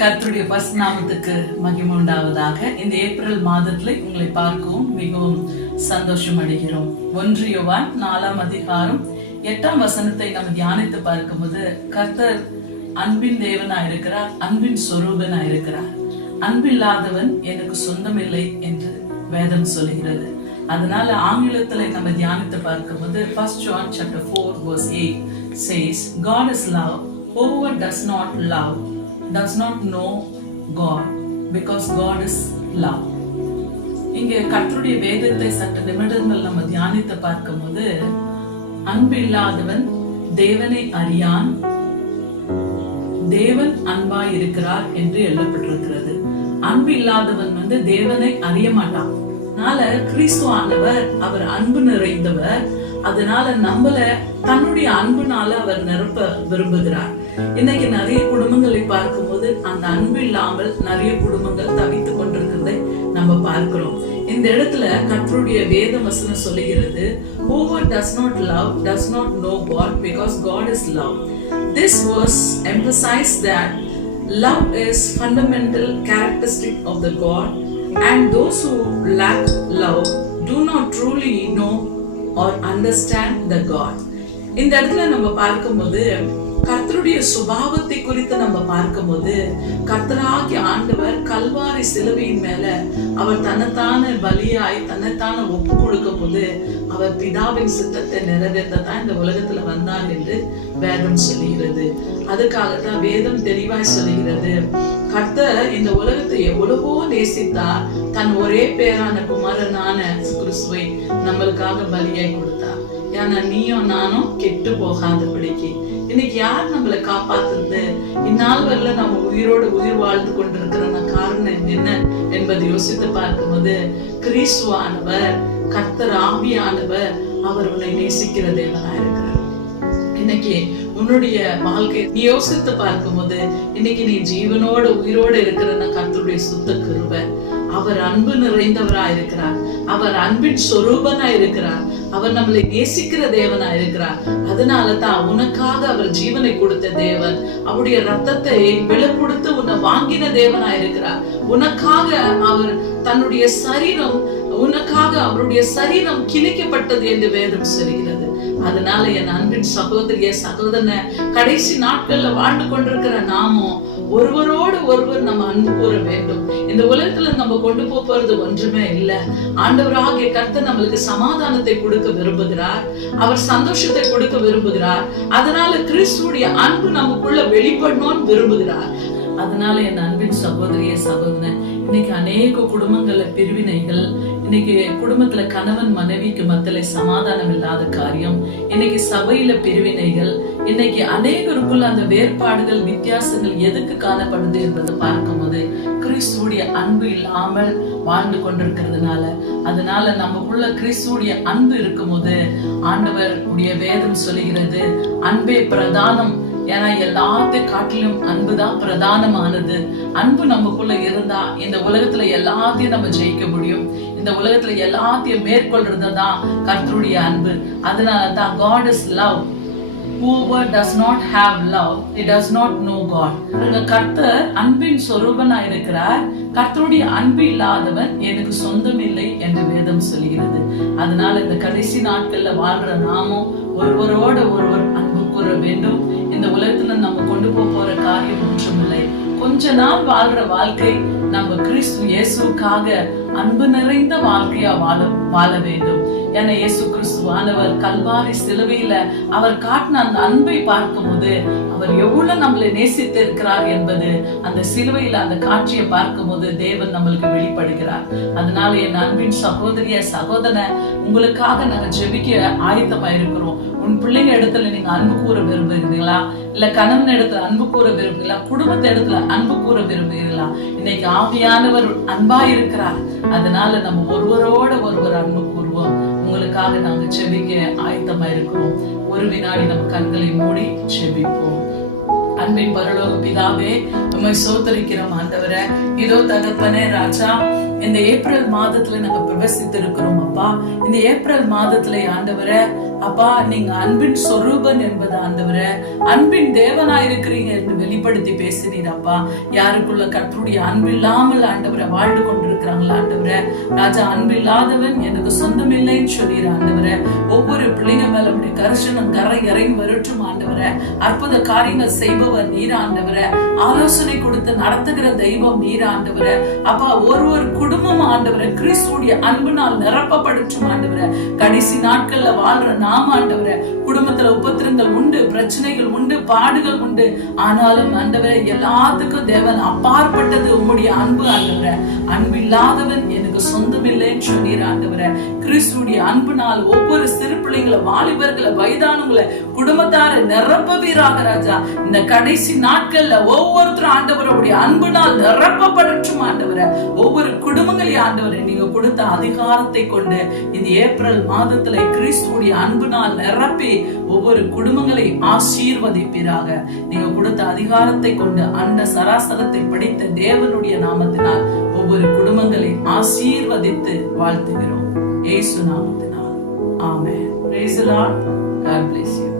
கர்த்தருடைய பரிசுநாமத்துக்கு மகிமை உண்டாவதாக. இந்த ஏப்ரல் மாதத்துல உங்களை பார்க்கவும் மிகவும் சந்தோஷம் அடைகிறோம். 1 யோவான் 4ஆம் அதிகாரம் 8ஆம் வசனத்தை நம்ம தியானித்து பார்க்கும்போது, கர்த்தர் அன்பின் தேவனா இருக்கிறார், அன்பின் சொரூபனா இருக்கிறார். அன்பில்லாதவன் எனக்கு சொந்தமில்லை என்று வேதம் சொல்லுகிறது. அதனால ஆங்கிலத்துல நம்ம தியானித்து பார்க்கும்போது 1 John chapter 4 verse 8 says, God is love. Whoever does not love does not know God, because God is love. இங்க கர்த்தருடைய வேதத்தை சற்று நிமிடங்கள் நம்ம தியானித்து பார்க்கும்போது, அன்பு இல்லாதவன் தேவனை அறியான், தேவன் அன்பாய் இருக்கிறார் என்று எழுதப்பட்டிருக்கிறது. அன்பு இல்லாதவன் தேவனை அறிய மாட்டான். அதனால கிறிஸ்துவானவர் அவர் அன்பு நிறைந்தவர். அதனால நம்மள தன்னுடைய அன்புனால அவர் நிரப்ப விரும்புகிறார். இன்னைக்கு நிறைய குடும்பங்களை பார்க்கும்போது அந்த அன்பு இல்லாமல் நிறைய குடும்பங்கள் தவித்துக் கொண்டிருக்கிறதை நம்ம பார்க்கிறோம். இந்த இடத்துல கர்த்தருடைய வேத வசனம் சொல்லுகிறது, whoever does not love does not know God, because God is love. This verse emphasizes that love is fundamental characteristic of the God, and those who lack love do not truly know or understand the God. இந்த இடத்துல நம்ம பார்க்கும்போது கர்த்தருடைய சுபாவத்தை குறித்து நம்ம பார்க்கும்போது, கர்த்தராகிய ஆண்டவர் கல்வாரி சிலுவையின் மேல அவர் தன்னைத்தான பலியாய் தன்னைத்தான ஒப்பு கொடுக்கும் போது அவர் பிதாவின் சித்தத்தை நிறைவேற்றத்தான் இந்த உலகத்துல வந்தார் என்று வேதம் சொல்லுகிறது. அதுக்காகத்தான் வேதம் தெளிவாய் சொல்லுகிறது, கர்த்தர் இந்த உலகத்தை எவ்வளவோ நேசித்தார், தன் ஒரே பேரான குமாரனான கிறிஸ்துவை நம்மளுக்காக பலியாய் கொடுத்தார். ஏன்னா நீயும் நானும் கெட்டு போகாதபடிக்கு. இன்னைக்கு யார் நம்மளை காப்பாத்துறது? இந்நாள் வரல நம்ம உயிர் வாழ்ந்து கொண்டிருக்கிற காரணம் என்ன என்பதை யோசித்து பார்க்கும்போது, கிறிஸ்துவானவர் கர்த்தர் ஆவியானவர் அவர் உன்னை நேசிக்கிற தேவனா இருக்கிறார். இன்னைக்கு உன்னுடைய வாழ்க்கை நீ யோசித்து பார்க்கும்போது, இன்னைக்கு நீ ஜீவனோட உயிரோட இருக்கிறன்னா கர்த்தருடைய சுத்த கிருபை. அவர் அன்பு நிறைந்தவரா இருக்கிறார், அவர் அன்பின் சொரூபனா இருக்கிறார், அவர் நம்மளை நேசிக்கிற தேவனா இருக்கிறார். அதனாலதான் உனக்காக அவர் ஜீவனை கொடுத்த தேவன், அவருடைய ரத்தத்தை விலை கொடுத்து உன்னை வாங்கின தேவனா இருக்கிறார். உனக்காக அவர் தன்னுடைய சரீரம், உனக்காக அவருடைய சரீரம் கிழிக்கப்பட்டது என்று வேதம் சொல்கிறது. அதனால என் அன்பின் சகோதரிய சகோதரனை, கடைசி நாட்கள்ல வாழ்ந்து கொண்டிருக்கிற நாமும் ஒருவரோடு ஒருவர் நம்ம அன்பு கூற வேண்டும். இந்த உலகத்துல நம்ம கொண்டு போறது ஒன்றுமே இல்லை. ஆண்டவராகிய கர்த்தர் நம்மளுக்கு சமாதானத்தை கொடுக்க விரும்புகிறார், அவர் சந்தோஷத்தை கொடுக்க விரும்புகிறார். அதனால கிறிஸ்துவுடைய அன்பு நமக்குள்ள வெளிப்படணும்னு விரும்புகிறார். அதனால என் அன்பின் சகோதரிய சகோதரன், இன்னைக்கு அநேக குடும்பங்கள்ல பிரிவினைகள், இன்னைக்கு குடும்பத்துல கணவன் மனைவிக்கு மத்தியில சமாதானம் இல்லாத காரியம், இன்னைக்கு சபையில பிரிவினைகள், இன்னைக்கு அநேகருக்குள்ள அந்த வேறுபாடுகள் வித்தியாசங்கள் எதுக்கு காணப்படுது என்பதை பார்க்கும்போது, கிறிஸ்துவுடைய அன்பு இல்லாமல் வாழ்ந்து கொண்டிருக்கிறதுனால. அதனால நமக்குள்ள கிறிஸ்துவுடைய அன்பு இருக்கும்போது, ஆண்டவர் உடைய வேதம் சொல்லுகிறது, அன்பே பிரதானம். ஏன்னா எல்லாத்தையும் காட்டிலும் அன்புதான் பிரதானமானது. அன்பு நமக்குள்ள இருந்தா இந்த உலகத்துல எல்லாத்தையும் நம்ம ஜெயிக்க முடியும். இந்த உலகத்துல எல்லாத்தையும் மேற்கொள்றதுதான் கர்த்தருடைய அன்பு. அதனாலதான் God is love. Whoever does not have love, he does not know God. கர்த்தர் அன்பின் சொரூபனா இருக்கிறார். கர்த்தருடைய அன்பு இல்லாதவன் எனக்கு சொந்தம் இல்லை என்று வேதம் சொல்கிறது. அதனால இந்த கடைசி நாட்கள்ல வாழ்ற நாமும் ஒருவரோட ஒருவர் அன்பு கூற வேண்டும். இந்த உலகத்துல நம்ம கொண்டு போற காரியம் ஒன்றுமில்லை. கொஞ்ச நாள் வாழ்ற வாழ்க்கை நம்ம கிறிஸ்து இயேசுக்காக அன்பு நிறைந்த வாழ்க்கையா வாழ வேண்டும். ஏன்னா இயேசு கிறிஸ்துவானவர் கல்வாரி சிலுவையில அவர் காட்டின அந்த அன்பை பார்க்கும்போது, அவர் எவ்வளவு நம்மளை நேசித்து இருக்கிறார் என்பது அந்த சிலுவையில அந்த காட்சியை பார்க்கும்போது தேவன் நம்மளுக்கு வெளிப்படுகிறார். அதனால என் அன்பின் சகோதரிய சகோதரனை, உங்களுக்காக நாங்க ஜெபிக்க ஆயத்தமா இருக்கிறோம். உன் பிள்ளைங்க இடத்துல நீங்க அன்பு கூற விரும்புகிறீங்களா? இல்ல கணவன் இடத்துல அன்பு கூற விரும்புகிறீங்களா? குடும்பத்து இடத்துல அன்பு கூற விரும்புகிறீங்களா? இன்னைக்கு ஆவியானவர் அன்பா இருக்கிறார். அதனால நம்ம ஒருவரோட ஒருவர் அன்பு கூறுவோம். உங்களுக்காக நாங்க செபிக்க ஆயத்தமா இருக்கிறோம். ஒரு வினாடி நம்ம கண்களை மூடி செபிப்போம். அன்பின் பரலோக பிதாவே, உம்மை ஸ்தோத்திரிக்கிறோம் ஆண்டவரே. இதோ தகப்பனே ராஜா, இந்த ஏப்ரல் மாதத்துல நாங்க பிரவேசித்து இருக்கிறோம் அப்பா. இந்த ஏப்ரல் மாதத்துல ஆண்டவரே அப்பா, நீங்க அன்பின் சொரூபன் என்பது ஆண்டவரே, அன்பின் தேவனா இருக்கிறீங்க என்று வெளிப்படுத்தி பேசினீர் அப்பா. யாருக்குள்ள கர்த்தருடைய அன்பு இல்லாமல் ஆண்டவரை வாழ்ந்து கொண்டிருக்கிறாங்களா ஆண்டவரை, ராஜா அன்பு இல்லாதவன் எனக்கு சொந்தம் இல்லைன்னு சொல்லிடுற ஆண்டவரை, ஒவ்வொரு பிள்ளைங்க மேல கரிசனம் கரை இறங்கி வரட்டும் ஆண்டவரை. அற்புத காரியங்கள் செய்பவர் நீர் ஆண்டவரை, ஆலோசனை கொடுத்து நடத்துகிற தெய்வம் நீர் ஆண்டவரை. அப்பா ஒரு குடும்பம் ஆண்டவரை கிறிஸ்துடைய அன்பினால் நிரப்பப்படட்டும் ஆண்டவரை. கடைசி நாட்கள்ல வாழ்ற நாம ஆண்டவரை, குடும்பத்துல உபத்திரங்கள் உண்டு, பிரச்சனைகள் உண்டு, பாடுகள் உண்டு. ஆனாலும் ஆண்டவரை எல்லாத்துக்கும் தேவன் அப்பாற்பட்டது உம்முடைய அன்பு ஆண்டவரை. அன்பு இல்லாதவன் எனக்கு சொந்தம் இல்லைன்னு சொன்னீர் ஆண்டவரை. கிறிஸ்துடைய அன்புனால் ஒவ்வொரு சிறு பிள்ளைங்களை, வாலிபர்களை, வயதானவங்களை, குடும்பத்தாரை நிரப்பவீராக ராஜா. இந்த கடைசி நாட்கள்ல ஒவ்வொருத்தரும் ஆண்டவருடைய அன்புனால் நிரப்பப்படட்டும் ஆண்டவரை. ஒவ்வொரு குடும்பங்களையும் ஆண்டவரை நீங்க கொடுத்த அதிகாரத்தை கொண்டு இந்த ஏப்ரல் மாதத்துல கிறிஸ்துடைய அன்புனால் நிரப்பி ஒவ்வொரு குடும்பங்களை ஆசீர்வதிப்பீராக. நீங்க கொடுத்த அதிகாரத்தை கொண்டு அண்ட சராசரத்தை படித்த தேவனுடைய நாமத்தினால் ஒவ்வொரு குடும்பங்களை ஆசீர்வதித்து வாழ்த்துகிறோம். இயேசு நாமத்தினால் ஆமென். Praise the Lord. God bless you.